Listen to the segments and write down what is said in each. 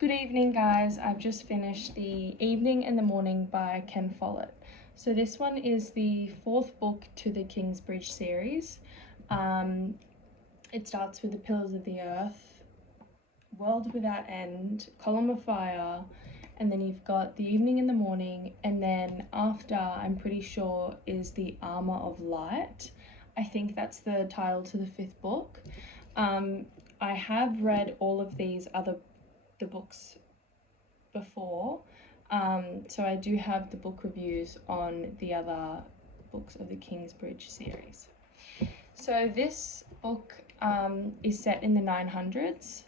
Good evening, guys. I've just finished The Evening and the Morning by Ken Follett. So this one is the fourth book to the Kingsbridge series. It starts with The Pillars of the Earth, World Without End, Column of Fire, and then you've got The Evening and the Morning, and then after, I'm pretty sure, is The Armour of Light. I think that's the title to the fifth book. I have read all of the books before, so I do have the book reviews on the other books of the Kingsbridge series. So this book is set in the 900s,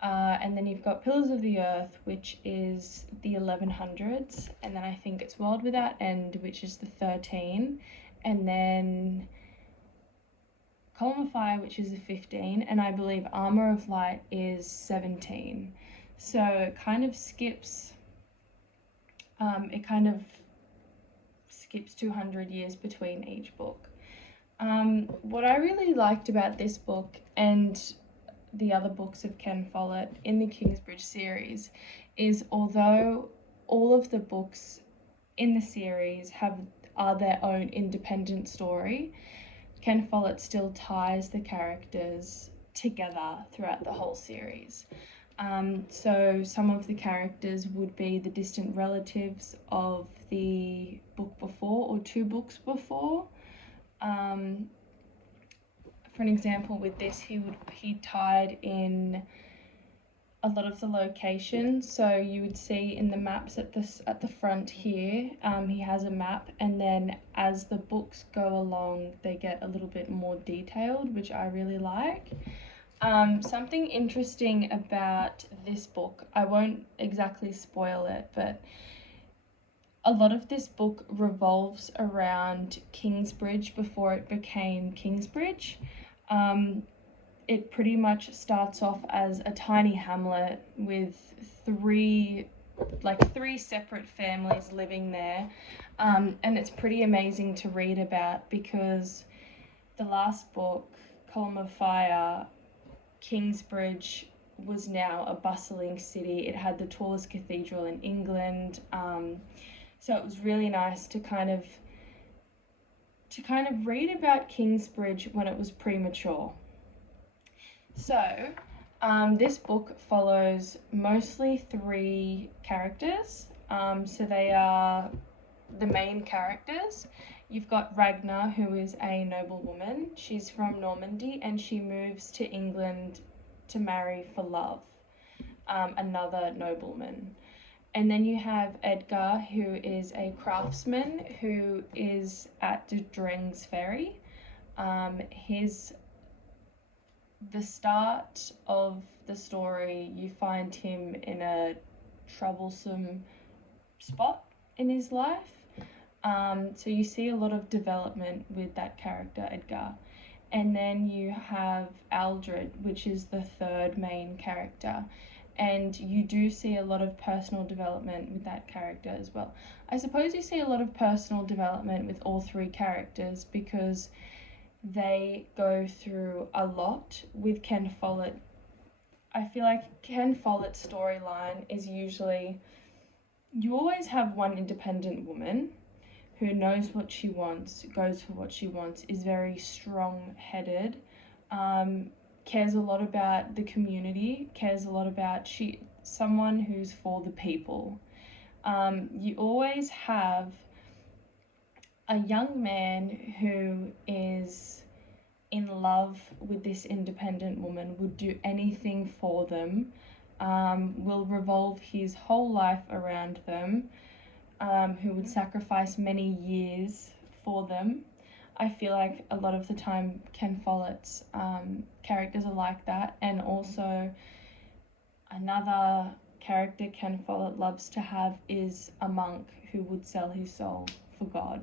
and then you've got Pillars of the Earth, which is the 1100s, and then I think it's World Without End, which is the 13, and then Column of Fire, which is the 15, and I believe Armour of Light is 17. So it kind of skips 200 years between each book. What I really liked about this book and the other books of Ken Follett in the Kingsbridge series is, although all of the books in the series are their own independent story, Ken Follett still ties the characters together throughout the whole series. So some of the characters would be the distant relatives of the book before or two books before. For an example with this, he tied in a lot of the locations. So you would see in the maps at the front here, he has a map, and then as the books go along, they get a little bit more detailed, which I really like. Something interesting about this book, I won't exactly spoil it, but a lot of this book revolves around Kingsbridge before it became Kingsbridge. It pretty much starts off as a tiny hamlet with three separate families living there. And it's pretty amazing to read about because the last book, Column of Fire, Kingsbridge was now a bustling city. It had the tallest cathedral in England. So it was really nice to kind of read about Kingsbridge when it was premature. So this book follows mostly three characters. So they are the main characters. You've got Ragnar, who is a noblewoman. She's from Normandy and she moves to England to marry for love another nobleman. And then you have Edgar, who is a craftsman who is at the Dreng's Ferry. The start of the story, you find him in a troublesome spot in his life. So you see a lot of development with that character, Edgar. And then you have Aldred, which is the third main character. And you do see a lot of personal development with that character as well. I suppose you see a lot of personal development with all three characters because they go through a lot with Ken Follett. I feel like Ken Follett's storyline is usually, you always have one independent woman who knows what she wants, goes for what she wants, is very strong-headed, cares a lot about the community, cares a lot about someone who's for the people. You always have a young man who is in love with this independent woman, would do anything for them, will revolve his whole life around them, who would sacrifice many years for them. I feel like a lot of the time Ken Follett's characters are like that. And also another character Ken Follett loves to have is a monk who would sell his soul for God,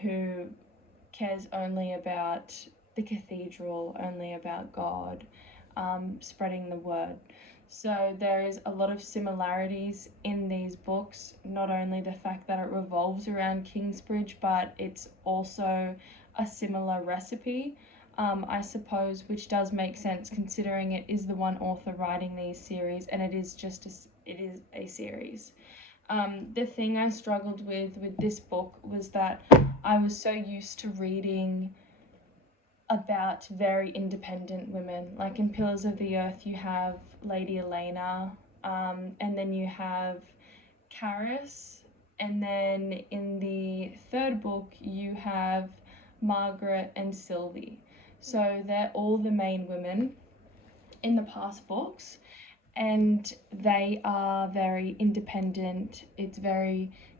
who cares only about the cathedral, only about God, spreading the word. So there is a lot of similarities in these books, not only the fact that it revolves around Kingsbridge, but it's also a similar recipe. I suppose, which does make sense considering it is the one author writing these series, and it is a series. The thing I struggled with this book was that I was so used to reading about very independent women. Like in Pillars of the Earth, you have Lady Elena, and then you have Caris, and then in the third book, you have Margaret and Sylvie. So they're all the main women in the past books, and they are very independent.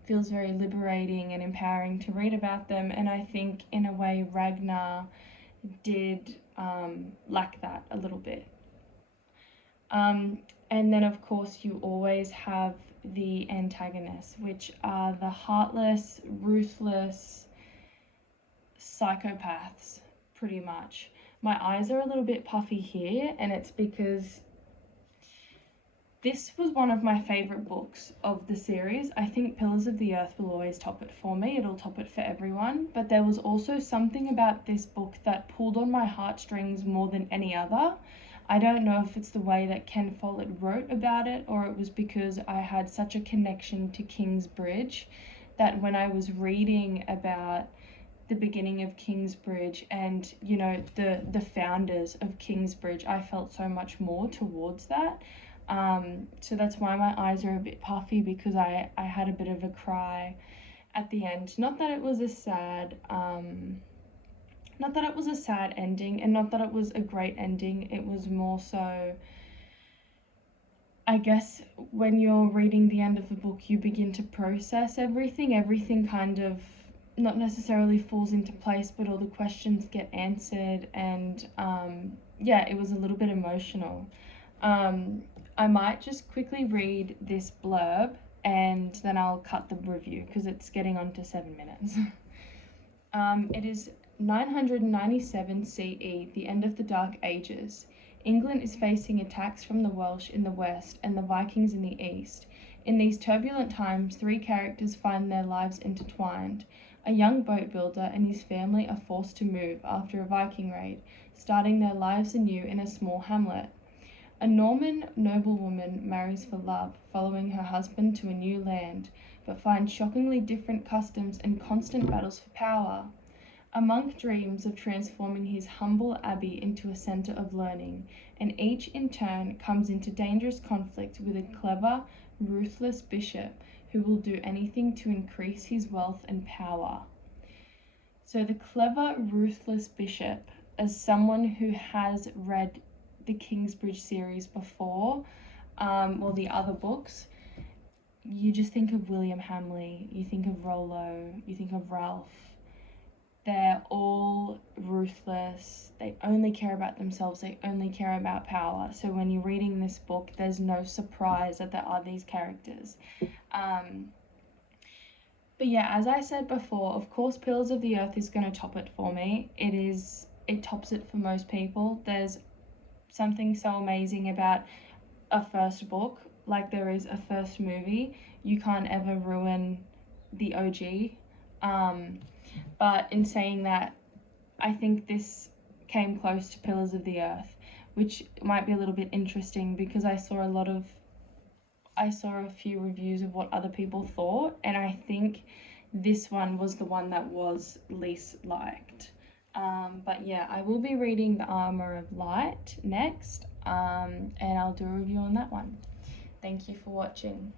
Feels very liberating and empowering to read about them, and I think in a way Ragnar did lack that a little bit. And then of course you always have the antagonists, which are the heartless, ruthless psychopaths, pretty much. My eyes are a little bit puffy here, and it's because this was one of my favourite books of the series. I think Pillars of the Earth will always top it for me. It'll top it for everyone. But there was also something about this book that pulled on my heartstrings more than any other. I don't know if it's the way that Ken Follett wrote about it, or it was because I had such a connection to Kingsbridge that when I was reading about the beginning of Kingsbridge and, you know, the founders of Kingsbridge, I felt so much more towards that. So that's why my eyes are a bit puffy, because I had a bit of a cry at the end. Not that it was a sad ending, and not that it was a great ending. It was more so, I guess, when you're reading the end of the book, you begin to process everything. Everything kind of not necessarily falls into place, but all the questions get answered, and yeah, it was a little bit emotional. I might just quickly read this blurb and then I'll cut the review because it's getting on to 7 minutes. It is 997 CE, the end of the Dark Ages. England is facing attacks from the Welsh in the west and the Vikings in the east. In these turbulent times, three characters find their lives intertwined. A young boat builder and his family are forced to move after a Viking raid, starting their lives anew in a small hamlet. A Norman noblewoman marries for love, following her husband to a new land, but finds shockingly different customs and constant battles for power. A monk dreams of transforming his humble abbey into a centre of learning, and each in turn comes into dangerous conflict with a clever, ruthless bishop who will do anything to increase his wealth and power. So the clever, ruthless bishop, as someone who has read the Kingsbridge series before, or the other books, you just think of William Hamley, you think of Rollo, you think of Ralph. They're all ruthless. They only care about themselves. They only care about power. So when you're reading this book, there's no surprise that there are these characters. But yeah, as I said before, of course, Pillars of the Earth is going to top it for me. It tops it for most people. There's something so amazing about a first book, like there is a first movie. You can't ever ruin the OG. But in saying that, I think this came close to Pillars of the Earth, which might be a little bit interesting because I saw a few reviews of what other people thought, and I think this one was the one that was least liked. But yeah, I will be reading The Armour of Light next, and I'll do a review on that one. Thank you for watching.